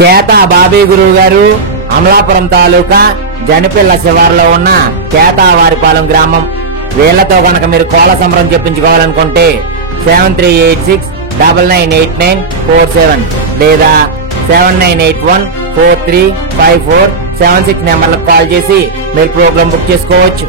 కేత బాబీ గురువు గారు అమలాపురం తాలూకా జనిపిల్ల శివారులో ఉన్న కేతావారిపాలెం గ్రామం. వీళ్లతో గనక మీరు కోళ్ల సంబరం చెప్పించుకోవాలనుకుంటే 7386998947 లేదా 7981435476 నెంబర్లకు కాల్ చేసి మీరు ప్రోగ్రాం బుక్ చేసుకోవచ్చు.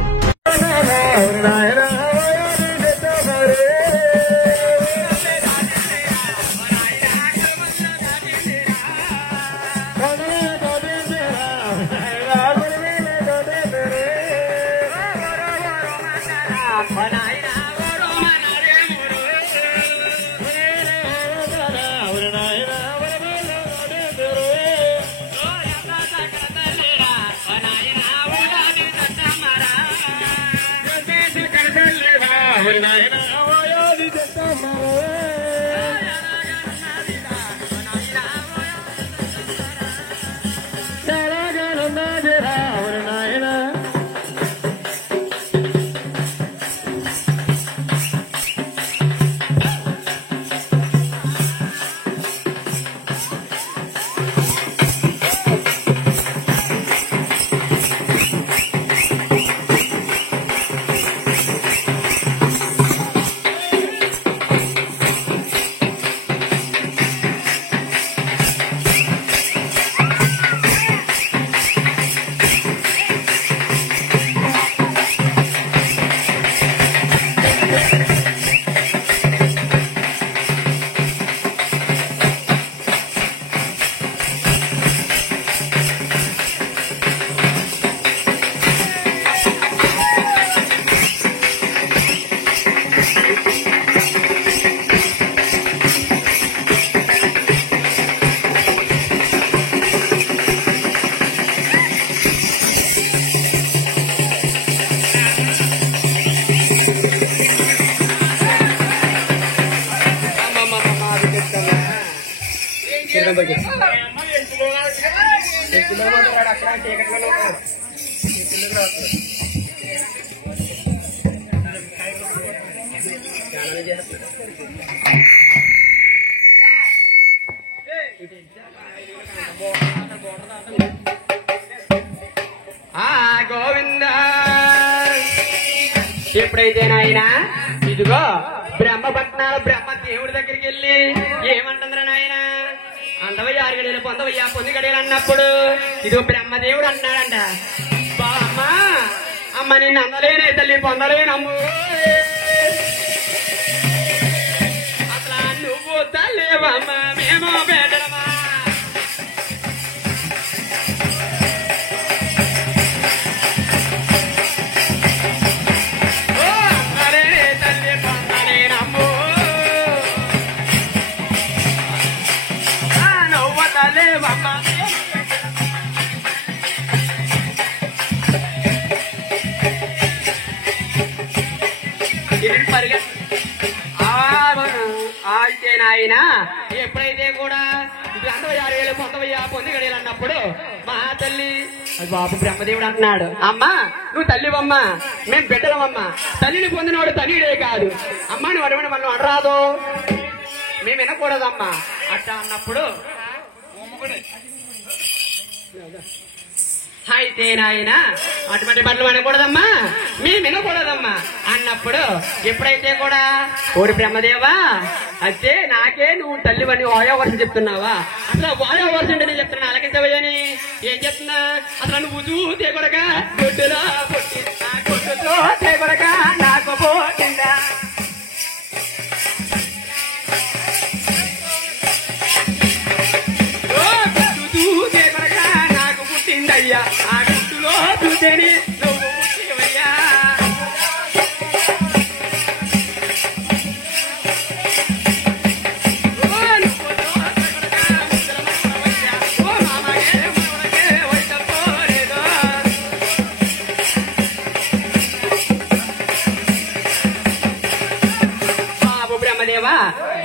గోవింద ఎప్పుడైతే నాయన ఇదిగో బ్రహ్మపట్నాల బ్రహ్మ దేవుడి దగ్గరికి వెళ్ళి ఏమంటుందిరా నాయన అందవయ్య 6 గడియలు పొందవయ్యా 9 గడియలు అన్నప్పుడు ఇదిగో బ్రహ్మదేవుడు అన్నాడంట, బామ్మ అమ్మ నిన్ను అందలేనే తల్లి పొందలేనమ్ము, అసలు నువ్వు తల్లేవమ్మ మేము పెట్టడమా, అయితే నాయన ఎప్పుడైతే కూడా 6,000 పొందవయ్యా 9 గడియలు అన్నప్పుడు మా తల్లి బాబు బ్రహ్మదేవుడు అంటున్నాడు, అమ్మా నువ్వు తల్లివమ్మా మేము బిడ్డలమమ్మా, తల్లిని పొందినవాడు తల్లిడే కాదు అమ్మా, నువ్వు అడగని మనం అనరాదు, మేము వినకూడదమ్మా అట్లా అన్నప్పుడు అయితే నాయన అటువంటి బట్టలు అనకూడదమ్మా మేము వినకూడదమ్మా అన్నప్పుడు ఎప్పుడైతే కూడా ఓడి బ్రహ్మదేవా అయితే నాకే నువ్వు తల్లివని వాయో వర్షం చెప్తున్నావా, అసలు వాయో వర్షం అంటే నేను చెప్తున్నా అలకించవయ్యని ఏం చెప్తున్నా, అసలు నువ్వు చూతే కొడక గుడ్డులో పుట్టిందా గుడ్డుతో కొడక నాకు పోయిందా, చూసే కొడక నాకు పుట్టిందయ్యా, ఆ గుడ్డులో చూసేని నువ్వు పుట్టివయ్యా,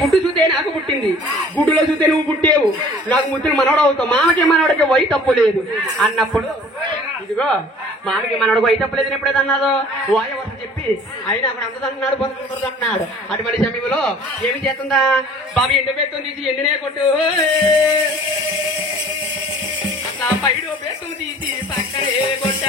గుడ్డు చూతే నాకు పుట్టింది, గుడ్డులో చూస్తే నువ్వు పుట్టేవు, నాకు ముద్దులు మనవడు అవుతావు, మామకి మనవడికి వై తప్పు లేదు అన్నప్పుడు ఇదిగో మామకి మనవడికి వై తప్పు లేదని ఎప్పుడైతే అన్నాదో వాయు వర్షం చెప్పి అయినా అక్కడ అందదంటున్నాడు పొందుకుంటుంది అంటున్నాడు. అటువంటి సమయంలో ఏమి చేస్తుందా బాబు ఎండు పెట్టుని తీసి ఎండినే కొట్టు పైడు బేసం తీసి పక్కనే కొట్ట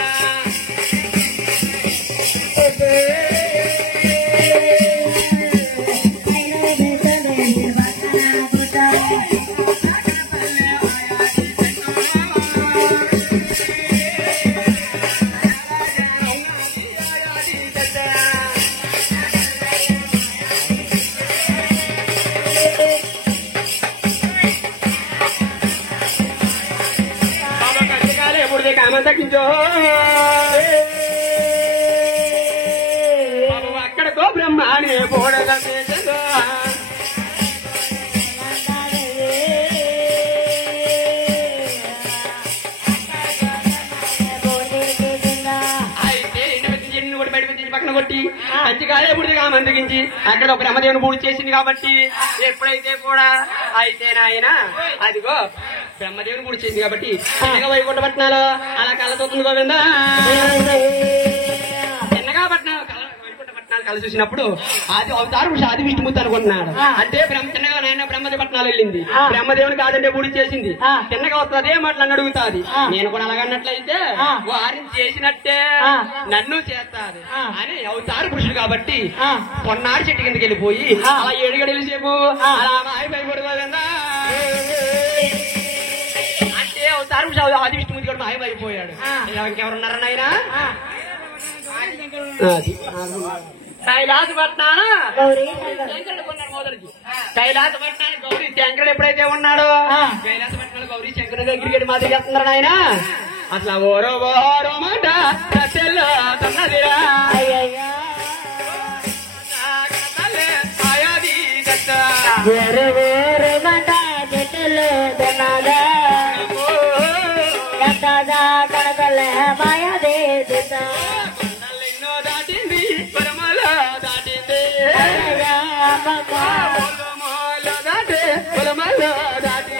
కామం తగ్గించో బాబు అక్కడకో బ్రహ్మానే పోడగ పక్కన కొట్టి కంచికాయ బుడిదిగా మందగించి అక్కడ ఒక బ్రహ్మదేవుని పూజ చేసింది కాబట్టి ఎప్పుడైతే కూడా అయితే నాయన అదిగో బ్రహ్మదేవుని పూజ చేసింది కాబట్టి చిన్నగా వైకుంఠ పట్నాలు అలా కళ్ళతోతుంది గోవిందా చిన్నగా పట్నాలు వైకుంఠ పట్నాలు కళ్ళ చూసినప్పుడు అది అవతారం ఆది విష్ణుమూర్తి అనుకుంటున్నాడు అంటే చిన్నగా నాయన బ్రహ్మదేవ పట్నాలు వెళ్ళింది బ్రహ్మదేవుని కాదంటే పూజ చేసింది చిన్నగా వస్తుంది అదే మాటలు అడుగుతాది నేను కూడా అలాగన్నట్లయితే వారిని చేసినట్టే నన్ను చేస్తాది అని అవతారు పురుషుడు కాబట్టి కొన్నాడు చెట్టు కిందకి వెళ్ళిపోయి అలా 7 గడియల సేపు అలా మాయమైపోడుగా అంటే అవతారు పురుషుడు ఆది విష్ణుమూర్తి కూడా మాయమైపోయాడు ఇంకెవరున్నారన్న ఆయన కైలాస పట్నాన కైలాస పట్నాన్ని గౌరీ శంకరుడు ఎప్పుడైతే ఉన్నాడో కైలాస పట్నాలు గౌరీ శంకరుడు దగ్గరికి మాదిరి చేస్తున్నారు ఆయన అట్లా ఓరో ఓరో మాట తెల్లదిరా ఎన్నో దాటింది పరమలో దాటింది దాటే పొలమలో దాటి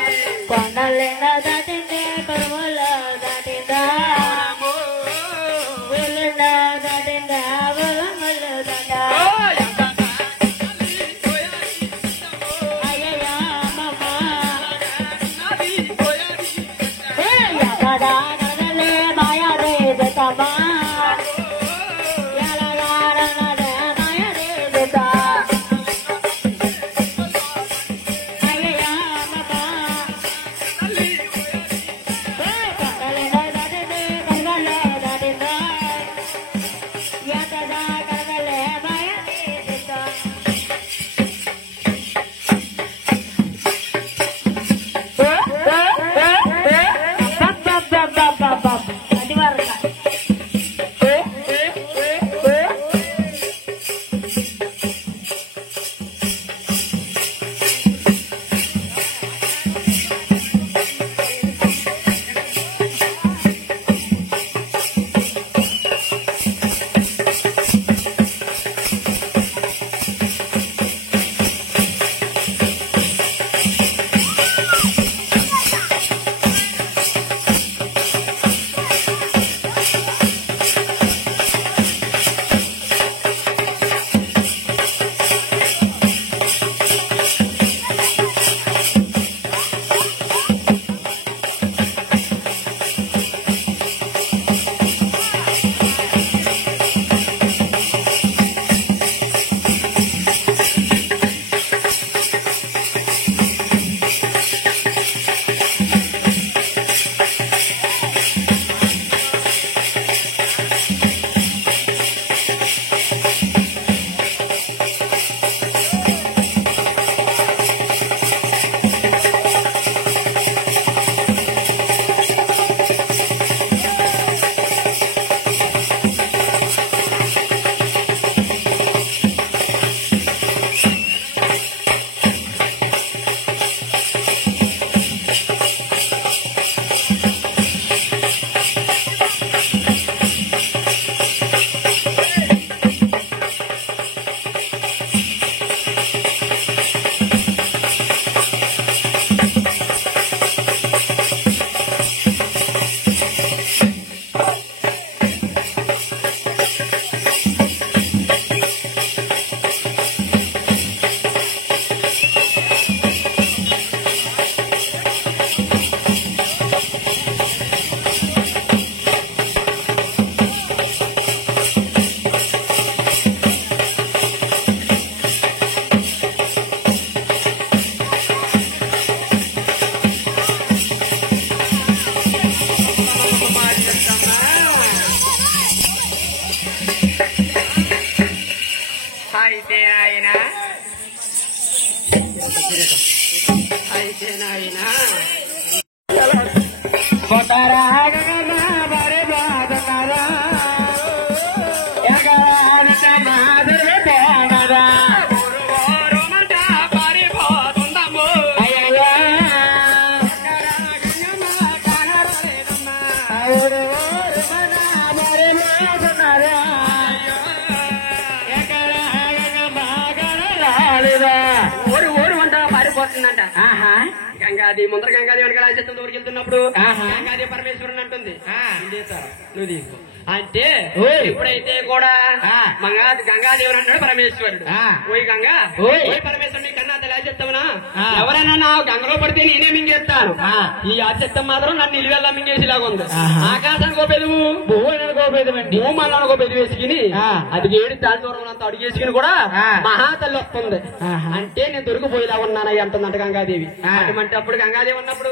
కొండలెన్నో దాటింది పరములో దాటిందా ఊళ్ళో దాటిందా పొలములో దాటా అయ్యయ్యా అమ్మమ్మ ఎక్కడా కదలే మాయాదే దత్తమ్మా అయితే నాయనా ఊరు అంతా పారిపోతుందంట. గంగాది ముందర గంగాది వెనక రాజేత్తం దూరికి వెళ్తున్నప్పుడు గంగాది పరమేశ్వరుని అంటుంది. నువ్వు తీసుకో అంటే ఇప్పుడైతే కూడా గంగాదేవుడు అంటాడు పరమేశ్వరుడు. ఓయ్ గంగా, ఓయ్ పరమేశ్వరుడు కన్నా తెలియజేస్తావునా? ఎవరైనా నా గంగలో పడితే నేనే మింగేస్తాను. ఈ ఆచెత్తం మాత్రం నన్ను నిలువెల్లా మింగేసేలాగా ఉంది. ఆకాశానికి ఓ పెదువు, భూమానికి పెదువండి, భూమాలకు ఒక పెదువు వేసుకుని అది 7 తాళ్ళ దూరం అంతా అడిగేసుకుని కూడా మహాతల్లి వస్తుంది. అంటే నేను దొరికిపోయేలా ఉన్నానని అంటుందంట గంగాదేవి. అటువంటి అప్పుడు గంగాదేవి ఉన్నప్పుడు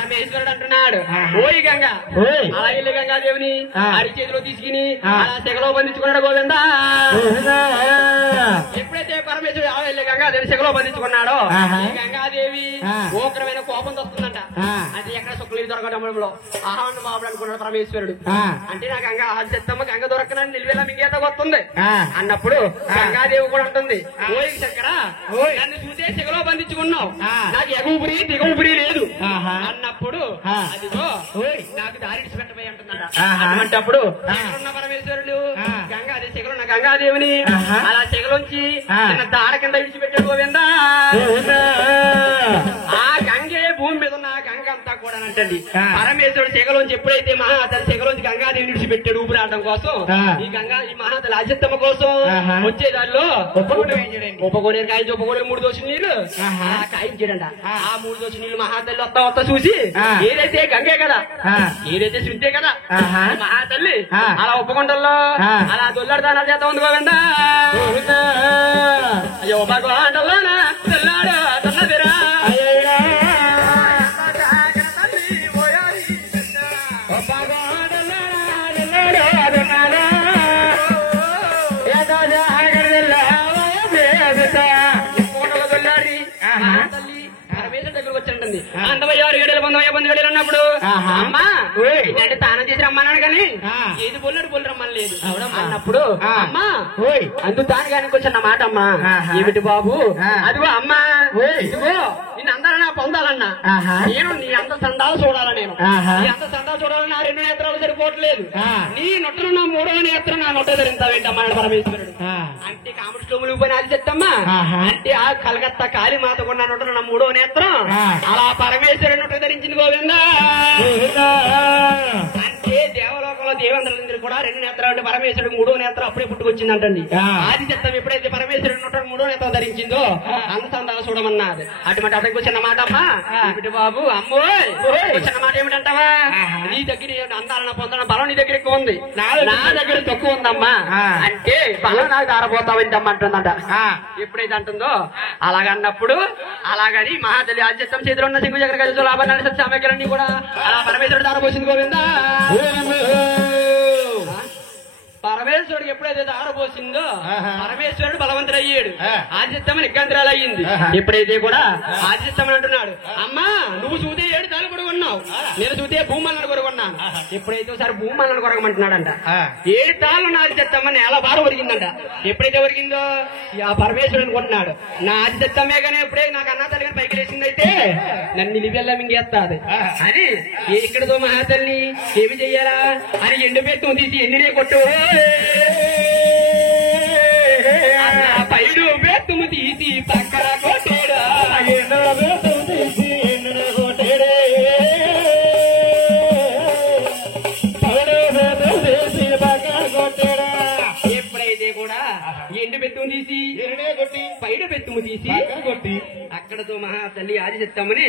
పరమేశ్వరుడు అంటున్నాడు, ఓయ్ గంగా, అలా వెళ్ళి గంగాదేవిని అరి చేతిలో తీసుకుని అలా సెగలో బంధించుకున్నాడు గోవిందా. ఎప్పుడైతే పరమేశ్వరుడు అలా వెళ్ళి గంగాదేవి సెగలో బంధించుకున్నాడో గంగాదేవి ఓకరమైన కోపం వస్తుందంట. అది ఎక్కడ సుఖలు దొరకడంలో ఆహాను బాబుడు అనుకున్నాడు పరమేశ్వరుడు. అంటే నా గంగా చెత్తమ్మ గంగ దొరకనని నిలువేలా మింగేత వస్తుంది అన్నప్పుడు గంగాదేవి కూడా ఉంటుంది, ఓయ్ చక్కర, నన్ను చూసే సెగలో బంధించుకున్నావు, నాకు ఎగుపురి దిగుపురి లేదు అన్నప్పుడు అదిగో నాకు దారి పెట్టబోయి అంటున్నాడు. అటువంటిప్పుడు ఉన్న పరమేశ్వరుడు గంగాదేవి సెగలున్న గంగాదేవిని అలా సెగలోంచి చిన్న దార కింద విడిచిపెట్టాడు గోవిందా. ఆ గంగే భూమి మీద ఉన్న గంగ అంతా కూడా అంటండి పరమేశ్వరుడు సెగలోంచి ఎప్పుడైతే మహాతల్లి సెగలోంచి గంగాదేవిని విడిచిపెట్టాడు ఊపిరాడడం కోసం, ఈ మహాతల్లి అజత్తమ్మ కోసం వచ్చే దానిలో ఉపకోడేరు కాయించి ఉపకోడేరు 3 దోషి నీళ్లు కాయించాడంట. ఆ 3 దోషి నీళ్లు మహాతల్లి వస్తా చూసి ఏదైతే గంగే కదా, ఏదైతే శృంతే కదా మహాతల్లి అలా ఉపకొండల్లో అలా దొల్లాడుతానా చేత ఉంది గోవిందా. అయ్యో ఉపకొండల్లోనా తెల్లాడు తన్నదిరా అందవయ్యారు 7 అన్నప్పుడు అమ్మా అంటే తానం చేసి రమ్మన్నాడు కానీ ఏది బొల్లడు రమ్మని లేదు అన్నప్పుడు అమ్మా అందు తాను కొంచెం నా మాట అమ్మా. ఏమిటి బాబు? అదిగో అమ్మా, ఇదిగో నిన్ను అందరూ పొందాలన్నా నేను నీ అంత సందాలు చూడాలా, నేను నీ అంత సందాలు చూడాలని నా 2 నేత్రాలు సరిపోవట్లేదు. నీ నొట్టనున్న 3వ నేత్రం నా నొట్ట ధరించావేంటమ్మా పరమేశ్వరుడు. అంటే కామశ్లోములు పోయిన అది చెప్తమ్మా. అంటే ఆ కలకత్తా కాళీ మాత కూడా నొట్టనున్న 3వ నేత్రం అలా పరమేశ్వరుడు నొట్ట ధరించింది గోవిందా. అంటే దేవలోకంలో దేవేంద్రులందరూ కూడా 2 నేత్రాలు పరమేశ్వరుడు 3వ నేత్రం అప్పుడే పుట్టుకొచ్చిందంటండి. ఆది చెత్తం ఎప్పుడైతే పరమేశ్వరుడు నొట్ట 3వ నేత్రం ధరించిందో అంత సందాలు చూడమన్నది. అటువంటి అతనికి చిన్న మాట అమ్మా. ఏమిటి బాబు? అమ్మోయ్ చిన్న మాట ఏమిటంటావా? నీ దగ్గర అందాలన్న పొందడం బలం నీ దగ్గర ఎక్కువ ఉంది, నా దగ్గర తక్కువ ఉందమ్మా. అంటే బలం నాకు దారపోతావేంటమ్మా అంటుందంట. ఎప్పుడైతే అంటుందో అలాగన్నప్పుడు అలాగని మహాతల్లి ఆదిత్యం చేతిలో ఉన్న సింగు దగ్గర కలిసి లాభాన్ని సత్యామగ్యాలన్నీ కూడా అలా పరమేశ్వరుడు దారపోసింది గోవిందా. పరమేశ్వరుడికి ఎప్పుడైతే దారపోసిందో పరమేశ్వరుడు బలవంతుడయ్యాడు, ఆదిత్యమని నిగ్గంతరాలు అయ్యింది. ఎప్పుడైతే కూడా ఆదిత్యమని అంటున్నాడు, అమ్మా నువ్వు చూతే 7 తాళ్ళు కొడుకున్నావు, నేను చూతే భూమల్లను కొనుక్కున్నాను. ఎప్పుడైతే ఒకసారి భూమల్లను కొరగమంటున్నాడంట. 7 తాళ్ళు నా ఆదిత్యమ్మని ఎలా బాగా ఒరిగిందంట. ఎప్పుడైతే ఒరిగిందో ఆ పరమేశ్వరుడు అనుకుంటున్నాడు, నా ఆదిత్యమే కానీ ఎప్పుడైతే నాకు అన్నా తల్లి పైకి లేచిందైతే నన్ను నిలివెల్లా మింగేస్తాది అని ఇక్కడతో మహాతల్లి ఏమి చెయ్యాలా అని ఎండు పెట్టును తీసి ఎన్నినే కొట్టు పైడు బెత్తుము తీసి పక్కన కొట్టేడా ఎప్పుడైతే కూడా ఎండు బెత్తుము తీసి పైడు బెత్తుము తీసి కొట్టి అక్కడతో మహాతల్లి ఆదిశత్తమ్మని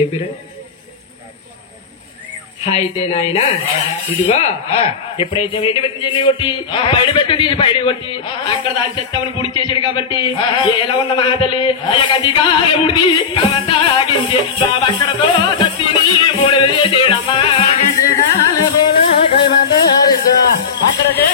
ఏ పేరు అయితే నాయన ఇదిగో ఎప్పుడైతే ఎండి పెట్టి చెన్ని కొట్టి పైడి పెట్టు తీసి పైడి కొట్టి అక్కడ దాని చెత్తమని బుడి చేసాడు కాబట్టి ఎలా ఉన్న మహాతల్లి అయ్యగా ముడి కాగించి అక్కడతో సత్తిని మూడు చేసేడమ్మా అక్కడికే